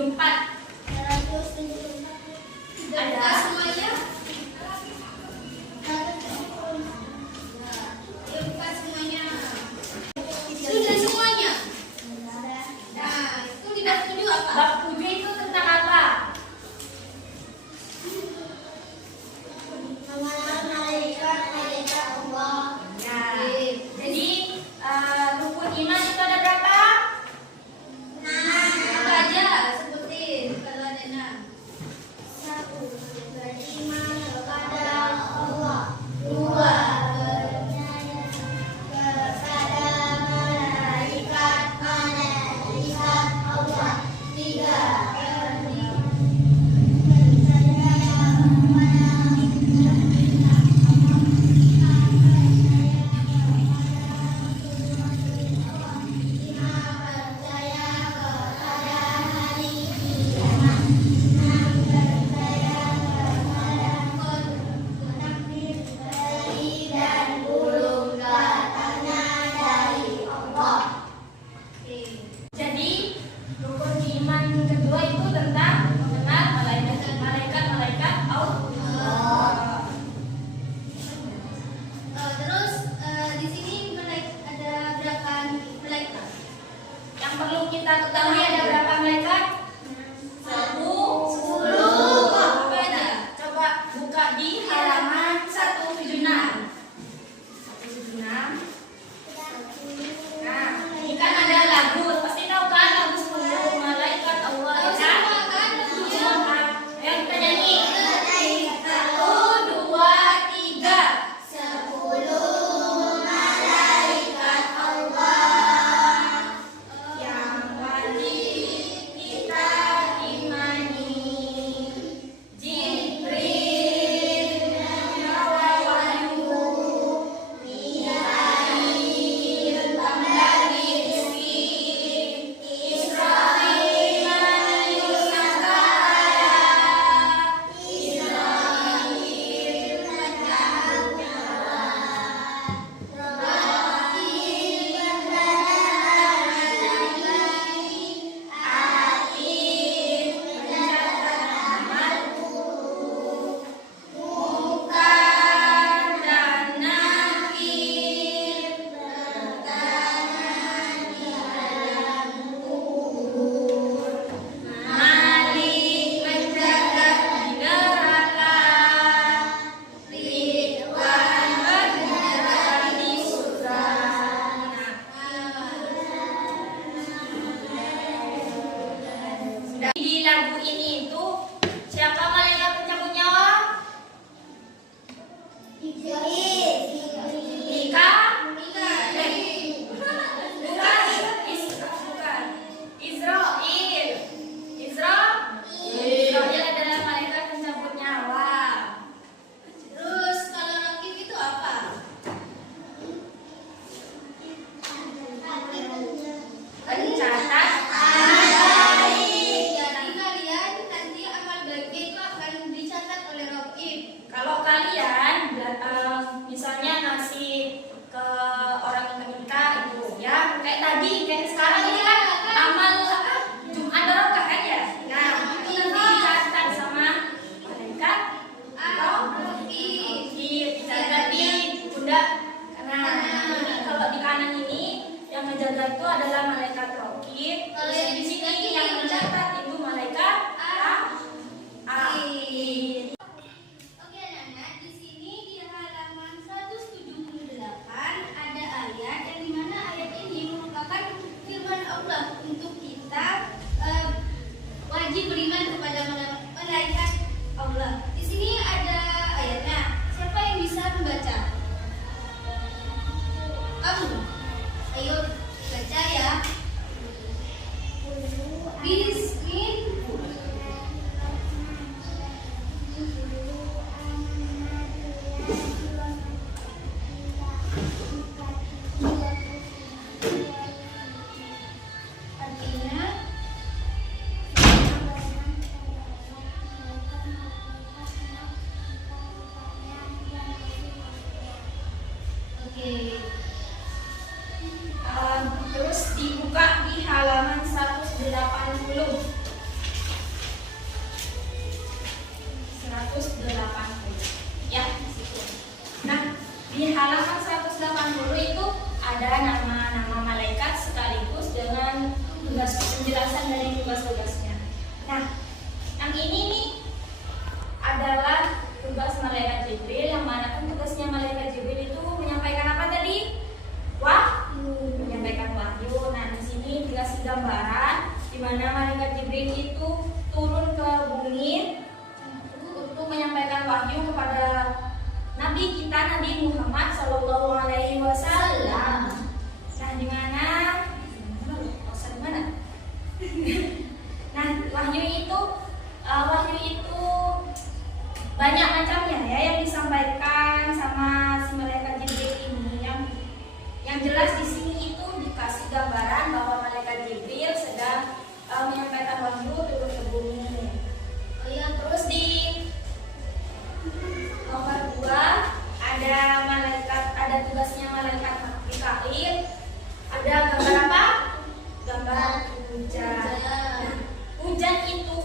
174. Ada semuanya? Buka semuanya. Sudah semuanya? Nah, itu di bab 7 apa? Bab 7 itu tentang apa? Malaikat Allah. Nah, jadi rukun iman itu ada berapa? 6. Apa aja? Sebutin kalau ada 6. 1. Beriman kepada Allah. 2. Percaya kepada malaikat Allah. 3. Jadi rukun iman kedua itu tentang mengenal malaikat Allah. Terus di sini ada berapa malaikat? Yang perlu kita ketahui ada berapa malaikat? 10. Apa aja? Coba buka di halaman 176. 176. Nah, ini kan ada lagu, pasti tahu kan lagu 10 malaikat Allah kan? Ayo kita nyanyi. 1, 2, 3. 10 malaikat Allah yang wajib kita imani. Jibril membawa wahyu, Mikail pembagi rezeki, Israfil meniupkan cahaya, Israfil mencabut nyawa, Rafil berbenah Atid mencatat amalku, Munkar dan Nakir bertahan di alam kubur, Malik menjaga di neraka, Ridwan berjalan di surga. Di lagu ini itu siapa malaikat pencabut nyawa? Mika? Bukan. Israel. Israel adalah malaikat pencabut nyawa. Terus kalau rakib itu apa? Pencatat amal. Jadi kalian nanti amal baiknya itu akan dicatat oleh rakib. Kalau kalian misalnya ngasih ke orang yang menikah itu ya kayak tadi kayak sekarang ini kan amal Jumat Barokah kan ya. Nah itu nanti dicatat sama malaikat rakib, dicatat di pundak kanan. Ini kalau di kanan ini yang menjaga itu adalah malaikat rakib. Kalau yang di sini yang mencatat itu malaikat Atid. Oke anak-anak, di sini di halaman 178 ada ayat yang dimana ayat ini merupakan firman Allah untuk kita wajib beriman kepada malaikat Allah. Di sini ada ayatnya. Siapa yang bisa membaca? Kamu. Ayo baca ya. Nah, yang ini nih adalah tugas malaikat Jibril, yang mana kan tugasnya malaikat Jibril itu menyampaikan apa tadi? Menyampaikan wahyu. Nah, di sini dikasih gambaran di mana malaikat Jibril itu turun ke bumi untuk menyampaikan wahyu kepada Nabi kita, Nabi Muhammad Shallallahu Alaihi Wasallam. Nah, di mana? Nah, wahyu itu banyak macamnya ya yang disampaikan sama si malaikat Jibril ini. Yang jelas di sini itu dikasih gambaran bahwa malaikat Jibril sedang menyampaikan wahyu turun ke bumi. Oh iya, terus di nomor 2 ada tugasnya malaikat Mikail. Ada gambar apa? Gambar hujan. Hujan itu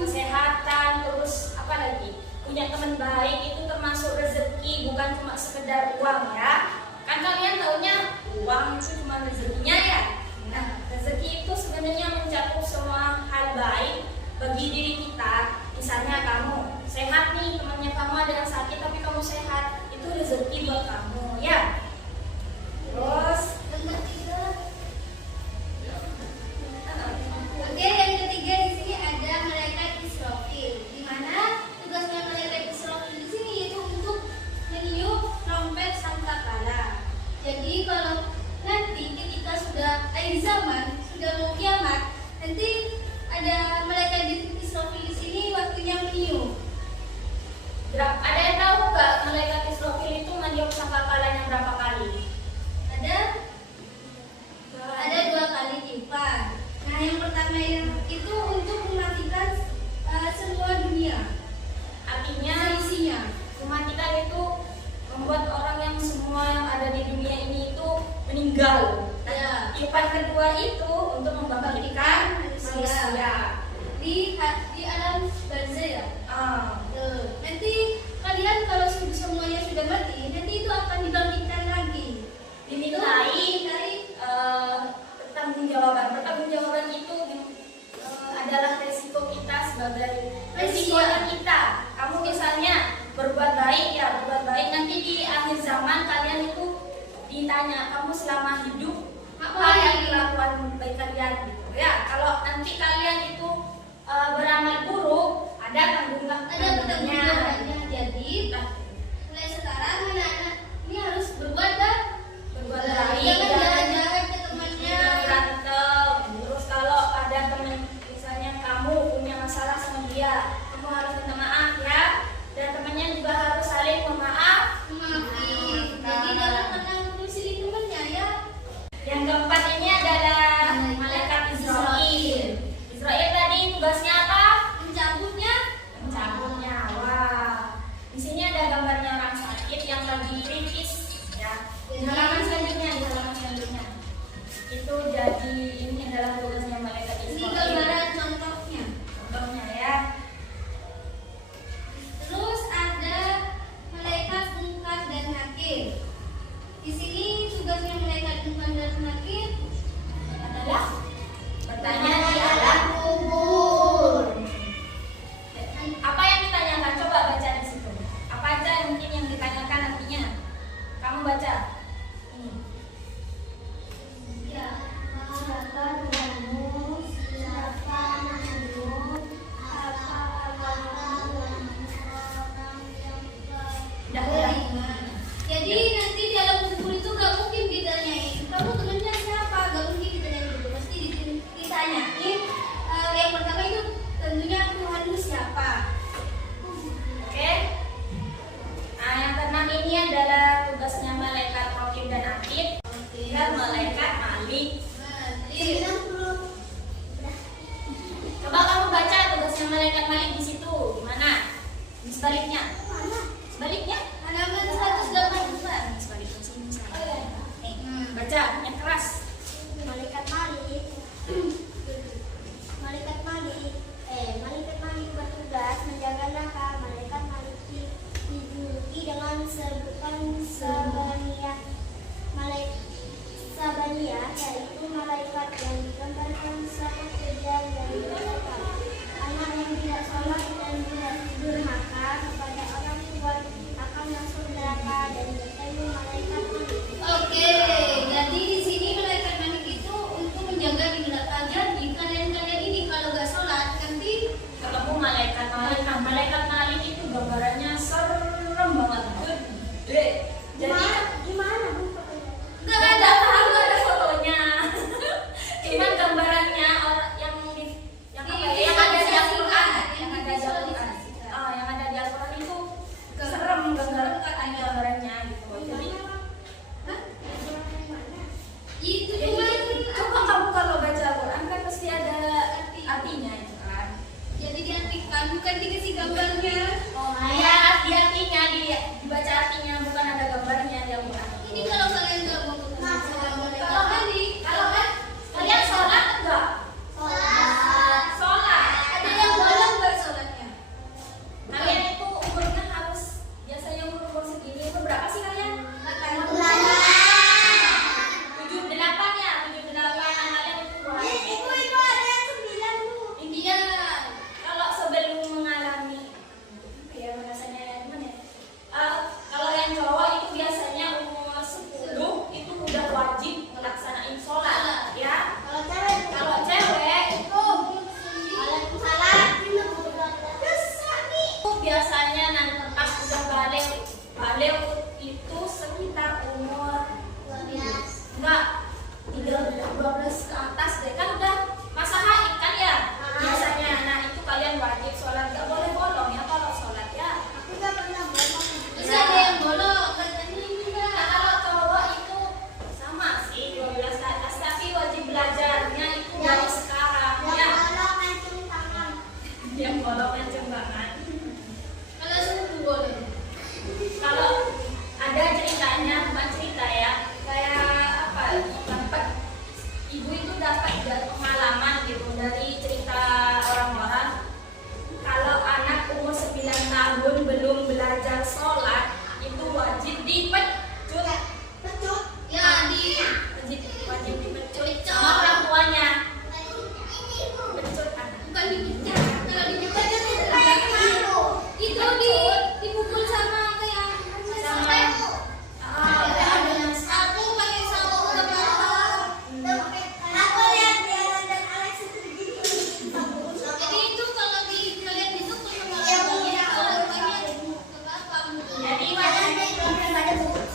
kesehatan, terus apa lagi? Punya teman baik itu termasuk rezeki, bukan cuma sekedar uang ya. Kan kalian taunya uang itu cuma rezekinya ya. Nah, rezeki itu sebenarnya mencakup semua hal baik bagi diri kita. Misalnya kamu sehat nih, temannya kamu ada yang sakit tapi kamu sehat, itu rezeki buat kamu ya. Terus yang ketiga di sini ada malaikat Israfil, di mana tugasnya malaikat Israfil di sini itu untuk meniup trompet sangkakala. Jadi kalau nanti ketika sudah akhir zaman, sudah mau kiamat, nanti ada malaikat Israfil di sini waktunya meniup. Ada yang tahu nggak malaikat Israfil itu meniup sangkakalanya berapa kali? Ada 2 kali tiupan. Nah, yang pertama itu untuk mematikan semua dunia. Artinya isinya mematikan itu membuat orang yang semua yang ada di dunia ini itu meninggal. Nah, tiupan kedua itu untuk membangkitkan manusia di alam barzah ya. Nanti kalian kalau semuanya sudah mati, nanti itu akan dibangkitkan lagi. Dimintai pertanggungjawaban itu adalah resiko kita sebagai resikonya kita. Kamu misalnya berbuat baik nanti di akhir zaman kalian itu ditanya kamu selama hidup apa yang dilakukan baik kalian gitu ya. Kalau nanti kalian itu beramal buruk, ada pertanggungjawabannya. Jadi mulai sekarang anak-anak ini harus berbuat baik, jalan-jalan ke temannya, berantem. Terus kalau ada teman misalnya kamu punya masalah sama dia, kamu harus minta maaf ya, dan temannya juga harus saling memaafkan. Jadi jangan pernah menyusili temannya ya. Yang keempat ini adalah malaikat Israil. Israil tadi tugasnya apa? Mencabut nyawa. Di sini ada gambarnya orang sakit yang lagi kritis ya. Di halaman selanjutnya. Itu jadi ini adalah tugasnya malaikat Israil. Ini gambaran contohnya ya. Terus ada malaikat Munkar dan Nakir. Di sini tugasnya malaikat Munkar dan Nakir dunia, yaitu malaikat yang digambarkan seperti yang dilakukan. Anak yang tidak sholat dan tidak durhaka kepada orang tua akan masuk neraka dan bertemu malaikat manik. Oke, jadi di sini malaikat manik itu untuk menjaga di neraka. Jadi kalian ini kalau nggak sholat nanti Ketemu malaikat malik. Nah, malaikat malik itu gambarannya serem banget, gede. Jadi Gimana Bu? nggak ada nggak ada fotonya. Cuman gambarannya orang yang yang apa ya, yang ada di Al-Quran, yang ada di Al-Quran. Yang ada di Al-Quran itu serem gambarannya gitu. Jadi itu jadi coba kamu kalau baca Al-Quran kan pasti ada artinya itu kan. jadi diartikan bukan dikasih gambarnya. Oh iya, di artinya dibaca artinya, bukan ada gambarnya di Al-Quran. Ini kalau kalian nggak mau ketemu Kalau kalian sholat enggak? Sholat. ada yang bolong nggak sholatnya? Kalian itu umurnya harus biasanya umur segini. Umur berapa sih kalian? 78 ya, 78 kalian itu tua. Intinya kalau sebelum mengalami apa ya rasanya gimana ya? Kalau yang cowok itu biasanya umur 10 itu udah wajib melaksanain sholat ya. Kalau cewek itu biasanya nanti pas udah balik itu sekitar umur enggak 12 ke atas deh, kan udah masa haid kan ya biasanya. Nah itu kalian wajib sholat, nggak boleh bolong ya kalau sholat ya. Bisa ada yang bolong katanya juga. Nah, kalau cowok itu sama sih 12 ke atas, tapi wajib belajarnya itu dari sekarang ya. Yang bolong aja banget. Kalau subuh boleh. Kalau ada ceritanya, bukan cerita ya, kayak apa? Dapat ibu itu dapat pengalaman gitu dari cerita orang-orang. Kalau anak umur 9 tahun belum belajar sholat itu wajib dipecut. Ya Wajib dipecut sama orang tuanya. Pecut anak. bukan dipecat. Kalau dipecat itu dipukul sama kayak sampai Ada yang aku pakai sapu udah jadi itu kalau di kalian itu kalau orang tuanya kalau rumahnya apa jadi wajib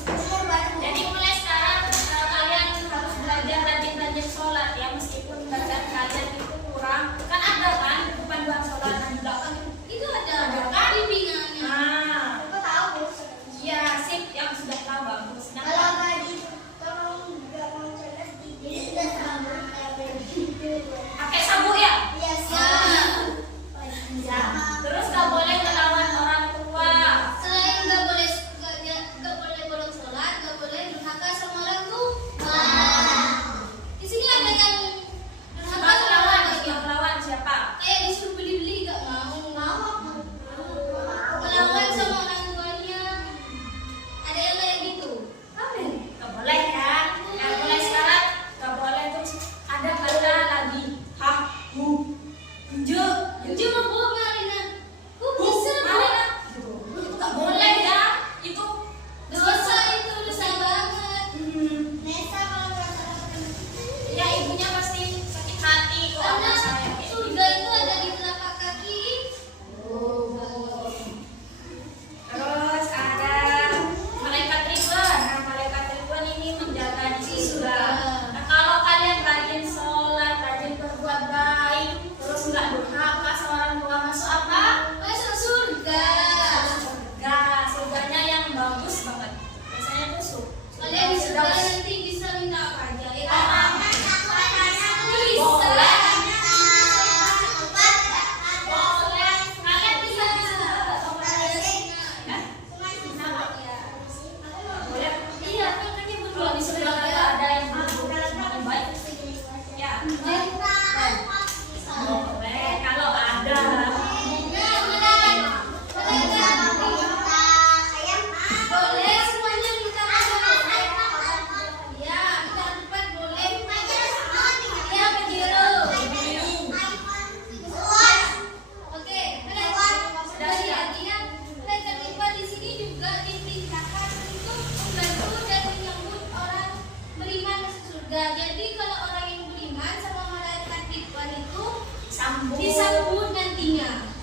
surga. Jadi kalau orang yang beriman sama malaikat Ridwan itu Sambung. disambut nantinya.